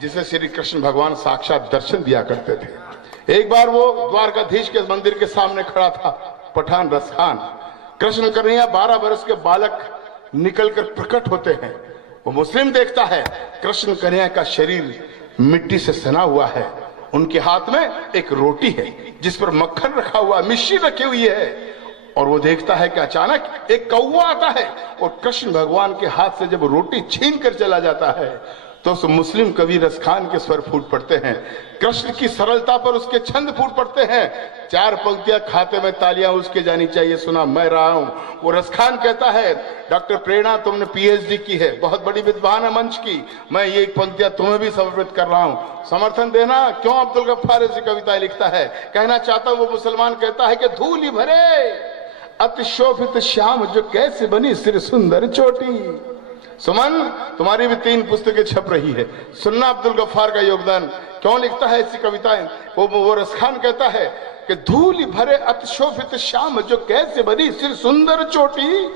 जिसे श्री कृष्ण भगवान साक्षात दर्शन दिया करते थे। एक बार वो द्वारकाधीश के मंदिर के सामने खड़ा था पठान रसखान। कृष्ण कन्हैया 12 वर्ष के बालक निकलकर प्रकट होते हैं। वो मुस्लिम देखता है कृष्ण कन्हैया का शरीर मिट्टी से सना हुआ है, उनके हाथ में एक रोटी है जिस पर मक्खन रखा हुआ, मिश्री रखी हुई है। और वो देखता है कि अचानक एक कौवा आता है और कृष्ण भगवान के हाथ से जब रोटी छीन कर चला जाता है तो उस मुस्लिम कवि रसखान के स्वर फूट पड़ते हैं। कृष्ण की सरलता पर उसके छंद फूट पड़ते हैं। 4 पंक्तियां खाते में तालियां उसके जानी चाहिए, सुना मैं रहा हूं। वो रसखान कहता है डॉक्टर प्रेरणा तुमने पीएचडी की है, बहुत बड़ी विद्वान है मंच की, मैं ये पंक्तियां तुम्हें भी समर्पित कर रहा हूं, समर्थन देना। क्यों अब्दुल गफ्फार ऐसी कविताएं लिखता है? कहना चाहता हूं वो मुसलमान कहता है कि धूलि भरे अति शोभित श्याम जो कैसे बनी सिर सुंदर चोटी। सुमन तुम्हारी भी 3 पुस्तकें छप रही है, सुनना अब्दुल गफ्फार का योगदान। क्यों लिखता है ऐसी कविताएं? वो रसखान कहता है कि धूलि भरे अति शोभित श्याम जो कैसे बनी सिर सुंदर चोटी,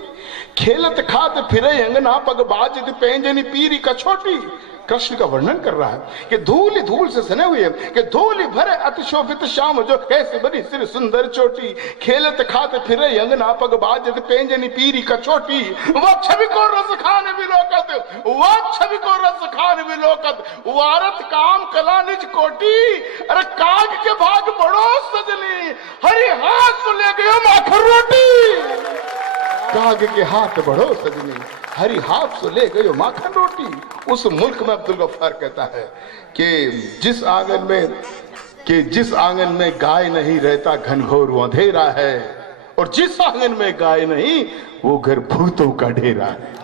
खेलत खात फिरे अंगना पग बाजित पेंजनी पीरी कछोटी। कृष्ण का वर्णन कर रहा है कि धूल धूल से सने हुए कि धूल भरे अति शोभित श्याम जो कैसे बनी सिर सुंदर चोटी, खेलत खाते फिरे अंगना पग बाजत पेंजनी पीरी कछोटी। वह छवि को रस खान विलोकत, वह छवि को रस खान विलोकत, वारत काम कला निज कोटी। अरे काग के भाग बड़ो सजनी, हरि हाथ तो ले गयो माखन रोटी। काग के हाथ बढ़ो सजनी, हरी हाथ से ले गयो माखन रोटी। उस मुल्क में अब्दुल गफ्फार कहता है कि जिस आंगन में गाय नहीं रहता घनघोर अंधेरा है, और जिस आंगन में गाय नहीं वो घर भूतों का डेरा है।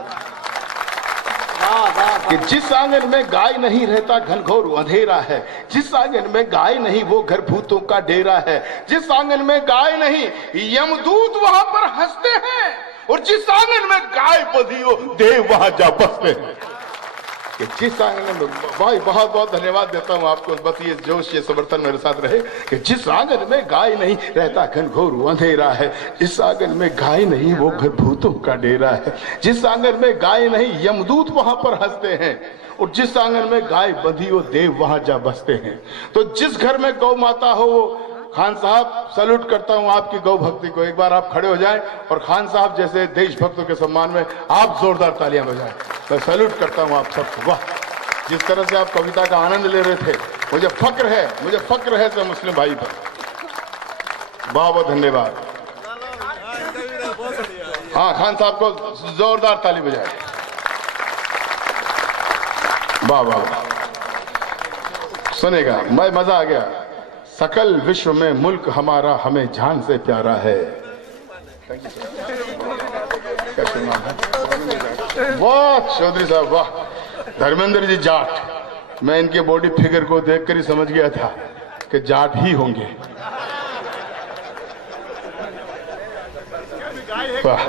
कि जिस आंगन में गाय नहीं रहता घनघोर अंधेरा है, जिस आंगन में गाय नहीं वो घर भूतों का डेरा है, जिस आंगन में गाय नहीं यमदूत वहां पर हंसते हैं, और जिस आंगन में गाय बंधी हो देव वहां जा बसते हैं। कि जिस आंगन में, भाई बहुत बहुत धन्यवाद देता हूं आपको, बस ये जोश ये समर्थन मेरे साथ रहे कि जिस आंगन में गाय नहीं रहता घनघोर अंधेरा है, जिस आंगन में गाय नहीं वो घर भूतों का डेरा है, जिस आंगन में गाय नहीं यमदूत वहां पर हंसते हैं, और जिस आंगन में गाय बंधी हो देव वहां जा बसते हैं। तो जिस घर में गौ माता हो, खान साहब सैल्यूट करता हूं आपकी गौ भक्ति को। एक बार आप खड़े हो जाएं और खान साहब जैसे देशभक्तों के सम्मान में आप जोरदार तालियां बजाएं। मैं सैल्यूट करता हूं आप सबको। वाह, जिस तरह से आप कविता का आनंद ले रहे थे, मुझे फक्र है सब मुस्लिम भाई पर। बहुत बहुत धन्यवाद। हाँ, खान साहब को जोरदार ताली बजाएं। वाह वाह, सुनेगा मैं, मजा आ गया। सकल विश्व में मुल्क हमारा हमें जान से प्यारा है। वाह चौधरी साहब वाह। धर्मेंद्र जी जाट, मैं इनके बॉडी फिगर को देखकर ही समझ गया था कि जाट ही होंगे। वाह,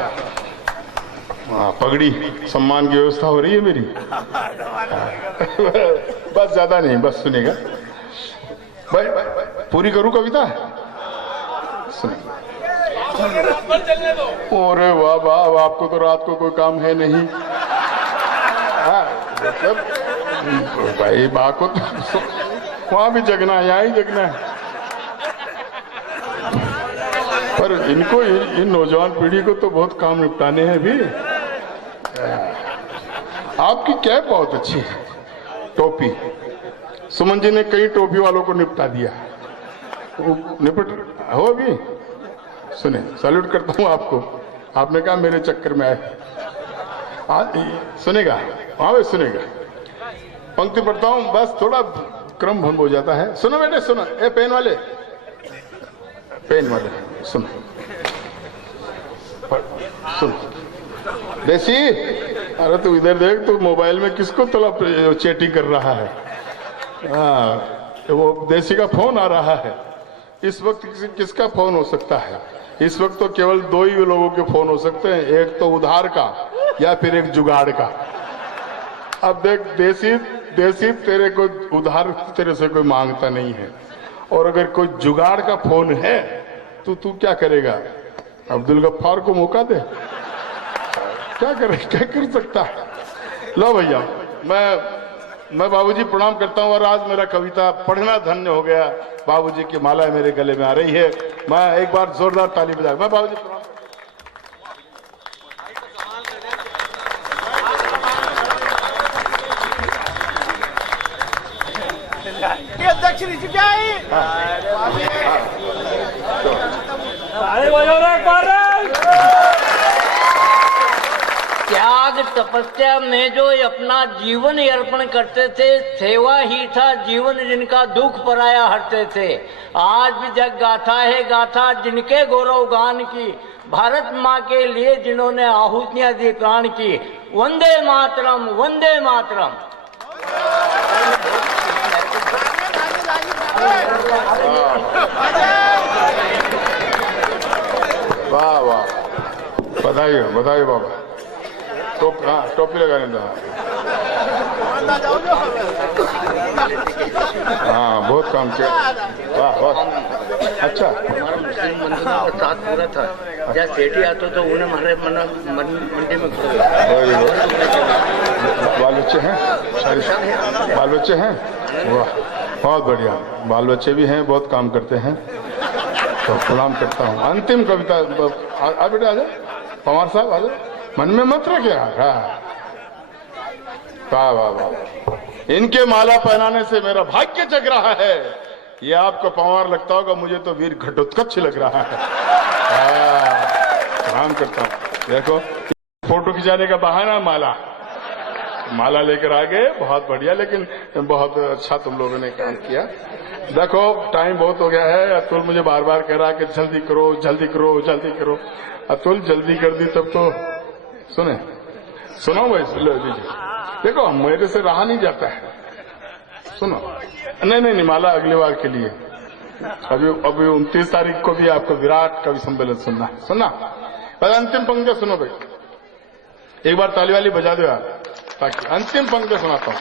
पगड़ी सम्मान की व्यवस्था हो रही है मेरी। बस ज्यादा नहीं, बस सुनेगा भाई, पूरी करूं कविता? सुनिए। अरे वाह वाह, आपको तो रात को कोई काम है नहीं। हाँ मतलब भाई बा को तो वहां भी जगना है, यहाँ ही जगना है। पर इनको, इन नौजवान पीढ़ी को तो बहुत काम निपटाने हैं भी। आपकी कैप बहुत अच्छी है, टोपी। सुमन जी ने कई टोपी वालों को निपटा दिया, निपट हो भी। सुने, सैल्यूट करता हूं आपको, आपने कहा मेरे चक्कर में आए। सुनेगा हाँ भाई, सुनेगा। पंक्ति पढ़ता हूं, बस थोड़ा क्रम भंग हो जाता है। सुनो बेटे सुनो, ए पेन वाले, पेन वाले सुनो, सुनो। देसी, अरे तू इधर देख, तू मोबाइल में किसको तलब चैटिंग कर रहा है? हाँ, वो देसी का फोन आ रहा है। इस वक्त किसका फोन हो सकता है? इस वक्त तो केवल दो ही लोगों के फोन हो सकते हैं, एक तो उधार का या फिर एक जुगाड़ का। अब देख देसी, देसी तेरे को उधार तेरे से कोई मांगता नहीं है, और अगर कोई जुगाड़ का फोन है तो तू क्या करेगा? अब्दुल गफ्फार को मौका दे, क्या करे, क्या कर सकता है? लो भैया, मैं बाबूजी प्रणाम करता हूँ। और आज मेरा कविता पढ़ना धन्य हो गया। बाबूजी की माला मेरे गले में आ रही है। मैं एक बार जोरदार ताली बजा, मैं बाबूजी प्रणाम। अध्यक्ष त्याग तपस्या में जो अपना जीवन ही अर्पण करते थे, सेवा ही था जीवन जिनका, दुख पराया हटते थे। आज भी जग गाथा है गाथा जिनके गौरव गान की, भारत माँ के लिए जिन्होंने आहुतियां दी प्राण की। वंदे मातरम, वंदे मातरम। वाह वाह, बधाई हो, बधाई बाबा। टोपी लगाने दो। हाँ बहुत काम किया, वाह वाह, अच्छा। मुस्लिम बंधुओं का साथ पूरा था, क्या सेठी आते तो उन्हें हमारे मंडी में बाल बच्चे हैं, बाल बच्चे हैं, वाह बहुत बढ़िया। बाल बच्चे भी हैं, बहुत काम करते हैं, तो प्रणाम करता हूँ। अंतिम कविता, आ बेटा आजा, पवार साहब आजा, मन में मत रखे यार। वाह वाह वाह, इनके माला पहनाने से मेरा भाग्य जग रहा है। ये आपको पवार लगता होगा, मुझे तो वीर घटोत्कच लग रहा है। प्रणाम करता हूँ। देखो फोटो खिंचाने का बहाना माला लेकर आ गए, बहुत बढ़िया। लेकिन बहुत अच्छा तुम लोगों ने काम किया। देखो टाइम बहुत हो गया है। अतुल मुझे बार बार कह रहा है कि जल्दी करो जल्दी करो जल्दी करो। अतुल जल्दी कर दी तब तो सुनो भाई, देखो मेरे से रहा नहीं जाता है। सुनो, नहीं माला अगली बार के लिए। अभी 29 तारीख को भी आपको विराट कवि सम्मेलन सुनना। पर अंतिम पंक्ति सुनो भाई, एक बार ताली वाली बजा दो यार, ताकि अंतिम पंक्ति सुनाता हूं।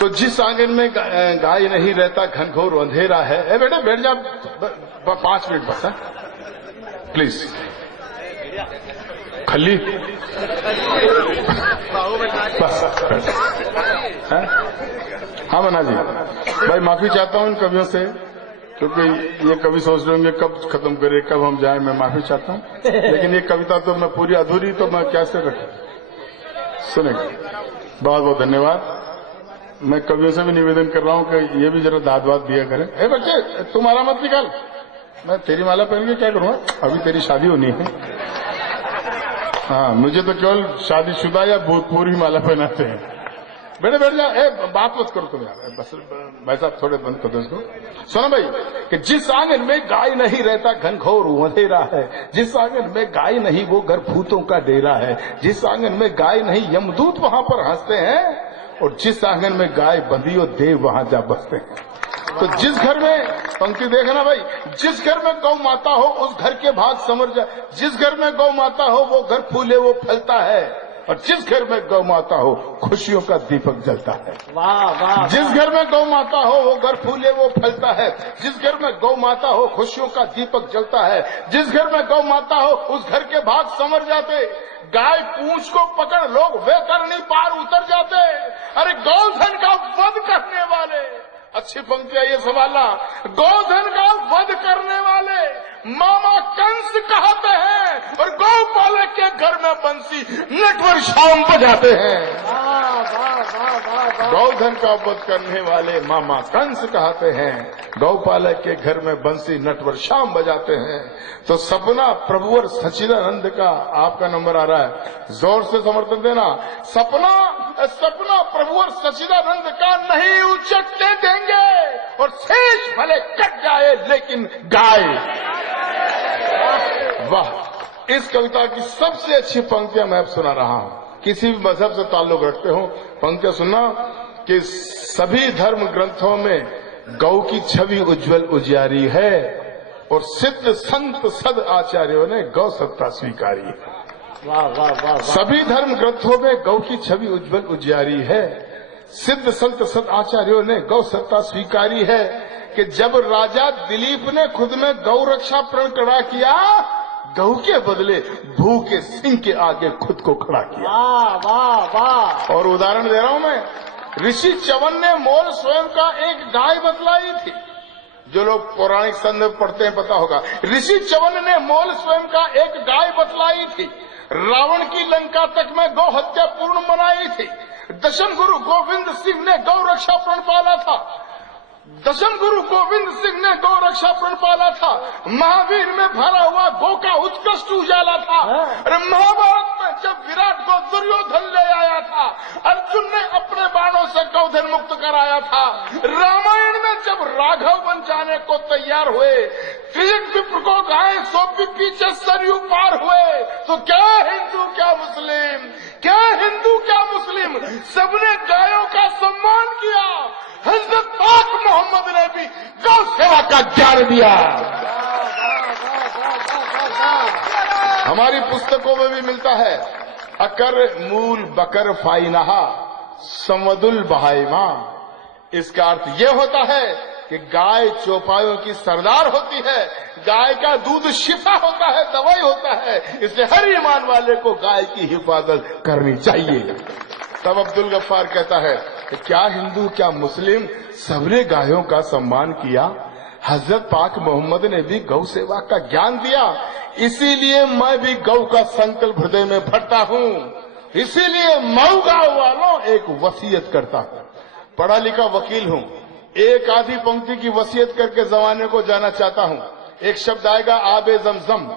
तो जिस आंगन में गाय नहीं रहता घनघोर अंधेरा है। ए बेटा बैठ जा, 5 मिनट बस है प्लीज। खली बस। हाँ मना जी भाई, माफी चाहता हूं इन कवियों से, क्योंकि ये कवि सोच रहे होंगे कब खत्म करे, कब हम जाए। मैं माफी चाहता हूं, लेकिन ये कविता तो मैं पूरी अधूरी तो मैं कैसे रखूं। सुनेगा, बहुत बहुत धन्यवाद। मैं कवियों से भी निवेदन कर रहा हूं कि ये भी जरा दाद वाद दिया करें। ए बच्चे तुम माला मत निकाल, मैं तेरी माला पहन के क्या करूंगा, अभी तेरी शादी होनी है। हाँ मुझे तो केवल शादीशुदा या भूतपूर्व ही माला पहनाते हैं। बेटे बैठ जा, बात मत करो तुम यार, बस भाई साहब थोड़े बंद कर दो इसको। सुनो भाई कि जिस आंगन में गाय नहीं रहता घनघोर अंधेरा है, जिस आंगन में गाय नहीं वो घर भूतों का डेरा है, जिस आंगन में गाय नहीं यमदूत वहां पर हंसते हैं, और जिस आंगन में गाय बंधी हो देव वहां जा बसते हैं। तो जिस घर में, पंक्ति देखना भाई, जिस घर में गौ माता हो उस घर के भाग समझ जा, जिस घर में गौ माता हो वो घर फूले वो फलता है, और जिस घर में गौ माता हो खुशियों का दीपक जलता है। वाह वाह। जिस घर में गौ माता हो वो घर फूले वो फलता है, जिस घर में गौ माता हो खुशियों का दीपक जलता है, जिस घर में गौ माता हो उस घर के भाग समझ जाते, गाय पूंछ को पकड़ लोग वे करनी पार उतर जाते। अरे गौधन का वध करने वाले, अच्छी पंक्तियां ये सवाला, गौधन का वध करने वाले मामा कंस कहते हैं, और गौपालक के घर में बंसी नटवर शाम बजाते हैं। गौधन का वध करने वाले मामा कंस कहते हैं, गौपालक के घर में बंसी नटवर शाम बजाते हैं। तो सपना प्रभुवर सच्चिदानंद का आपका नंबर आ रहा है, जोर से समर्थन देना। सपना प्रभुवर सच्चिदानंद का नहीं उचटने देंगे, और शेष भले कट जाए लेकिन गाय। वाह, इस कविता की सबसे अच्छी पंक्तियां मैं अब सुना रहा हूं, किसी भी मजहब से ताल्लुक रखते हो पंक्तियां सुनना कि सभी धर्म ग्रंथों में गौ की छवि उज्जवल उजियारी है, और सिद्ध संत सद आचार्यों ने गौ सत्ता स्वीकारी है। वाह वाह वाह। सभी धर्म ग्रंथों में गौ की छवि उज्जवल उजियारी है, सिद्ध संत सद आचार्यों ने गौ सत्ता स्वीकारी है। कि जब राजा दिलीप ने खुद में गौ रक्षा प्रण खड़ा किया, गौ के बदले भूखे सिंह के आगे खुद को खड़ा किया। वाह वाह वाह। और उदाहरण दे रहा हूं मैं, ऋषि च्यवन ने मोल स्वयं का एक गाय बतलाई थी। जो लोग पौराणिक संदर्भ पढ़ते हैं पता होगा, ऋषि च्यवन ने मोल स्वयं का एक गाय बतलाई थी। रावण की लंका तक में गौ हत्या पूर्ण मनाई थी। दशम गुरु गोविंद सिंह ने गौ रक्षा प्रण पाला था। दशम गुरु गोविंद सिंह ने गौ रक्षा प्रण पाला था। महावीर में भरा हुआ गौ का उत्कृष्ट उजाला था। अरे महाभारत में जब विराट को दुर्योधन ले आया था, अर्जुन ने अपने बाणों से गौधन मुक्त कराया था। रामायण में जब राघव बन जाने को तैयार हुए, त्रिजट विप्र को गाय सौंप भी पीछे सरयू पार हुए, तो क्या हिंदू क्या मुस्लिम, क्या हिंदू क्या मुस्लिम, सबने गायों का सम्मान किया। हजरत पाक मोहम्मद ने भी गौ सेवा का ज्ञान दिया। हमारी पुस्तकों में भी मिलता है, अकर मूल बकर फाइनहा संवदुल बहाइमा। इसका अर्थ यह होता है कि गाय चौपायों की सरदार होती है, गाय का दूध शिफा होता है, दवाई होता है, इसलिए हर ईमान वाले को गाय की हिफाजत करनी चाहिए। तब अब्दुल गफ्फार कहता है कि क्या हिंदू क्या मुस्लिम, सबने गायों का सम्मान किया। हजरत पाक मोहम्मद ने भी गौ सेवा का ज्ञान दिया, इसीलिए मैं भी गौ का संकल्प हृदय में भरता हूँ। इसीलिए मऊ गांव वालों एक वसीयत करता हूँ। पढ़ा लिखा वकील हूँ, एक आधी पंक्ति की वसीयत करके जमाने को जाना चाहता हूँ। एक शब्द आएगा आबे जमजम।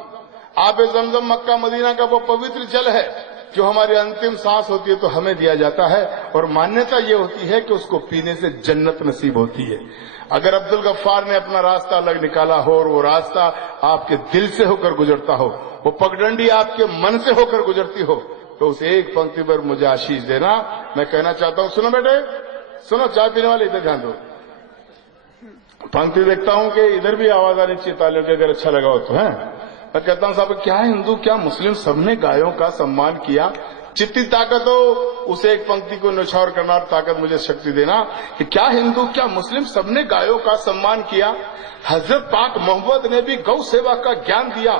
आबे जमजम मक्का मदीना का वो पवित्र जल है जो हमारी अंतिम सांस होती है तो हमें दिया जाता है, और मान्यता ये होती है कि उसको पीने से जन्नत नसीब होती है। अगर अब्दुल गफ्फार ने अपना रास्ता अलग निकाला हो और वो रास्ता आपके दिल से होकर गुजरता हो, वो पगडंडी आपके मन से होकर गुजरती हो, तो उस एक पंक्ति पर मुझे आशीष देना। मैं कहना चाहता हूँ, सुनो बेटे सुनो, चाय पीने वाले इधर ध्यान दो। पंक्ति देखता हूँ कि इधर भी आवाज आनी चाहिए तालियों की, अगर अच्छा लगा हो तो है। मैं कहता हूं साहब, क्या हिंदू क्या मुस्लिम, सबने गायों का सम्मान किया। जितनी ताकत हो उसे एक पंक्ति को निछावर करना और ताकत मुझे शक्ति देना कि क्या हिंदू क्या मुस्लिम, सबने गायों का सम्मान किया। हजरत पाक मोहम्मद ने भी गौ सेवा का ज्ञान दिया,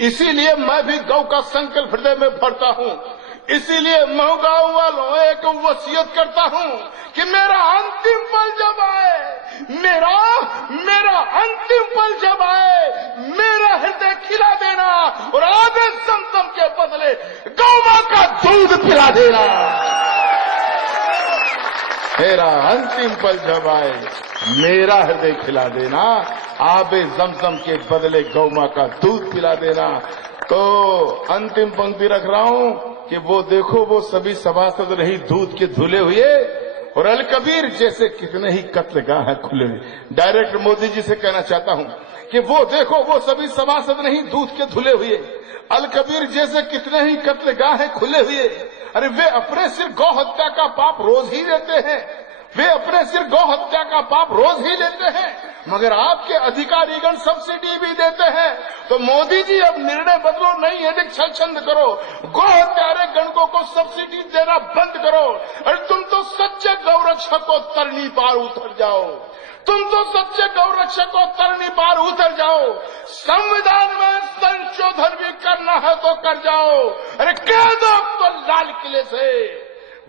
इसीलिए मैं भी गौ का संकल्प हृदय में भरता हूँ। इसीलिए मैं गांव वालों एक वसीयत करता हूँ कि मेरा अंतिम पल जब आए, मेरा अंतिम पल जब आए, मेरा हृदय खिला देना और आधे समसम के बदले गौ मां का दूध पिला देना। मेरा अंतिम पल जब आए, मेरा हृदय खिला देना, आबे जमजम के बदले गौ मां का दूध पिला देना। तो अंतिम पंक्ति रख रहा हूं कि वो देखो वो सभी सभासद नहीं दूध के धुले हुए, और अल कबीर जैसे कितने ही कत्लगाह खुले हुए। डायरेक्ट मोदी जी से कहना चाहता हूं कि वो देखो वो सभी सभासद नहीं दूध के धुले हुए, अल कबीर जैसे कितने ही कत्लगाह खुले हुए। अरे वे अपने सिर गौ हत्या का पाप रोज ही लेते हैं, वे अपने सिर गौ हत्या का पाप रोज ही लेते हैं, मगर आपके अधिकारीगण सब्सिडी भी देते हैं। तो मोदी जी अब निर्णय बदलो, नहीं अधिक छलछंद करो, गौ हत्यारे गणकों को सब्सिडी देना बंद करो। अरे तुम तो सच्चे गौरक्षक को तरनी पार उतर जाओ, तुम तो सच्चे गौरक्षक को तरनी पार उतर जाओ। संविधान में संशोधन भी करना है तो कर जाओ। अरे कह दो अब तो लाल किले से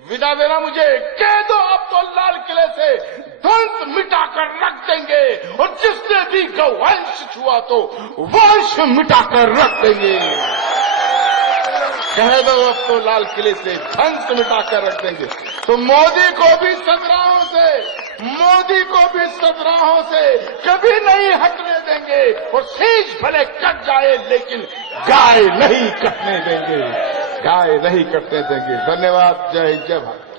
विदा देना, मुझे कह दो अब तो लाल किले से ध्वंस मिटाकर रख देंगे, और जिसने भी गौवंश छुआ तो वंश मिटाकर रख देंगे। कह दो अब तो लाल किले से ध्वंस मिटाकर रख देंगे। तो मोदी को भी सदराहों से, मोदी को भी सदराहों से कभी नहीं हटने देंगे, और शीश भले कट जाए लेकिन गाय नहीं कटने देंगे, गाय नहीं कटने देंगे। धन्यवाद। जय हिंद, जय भारत।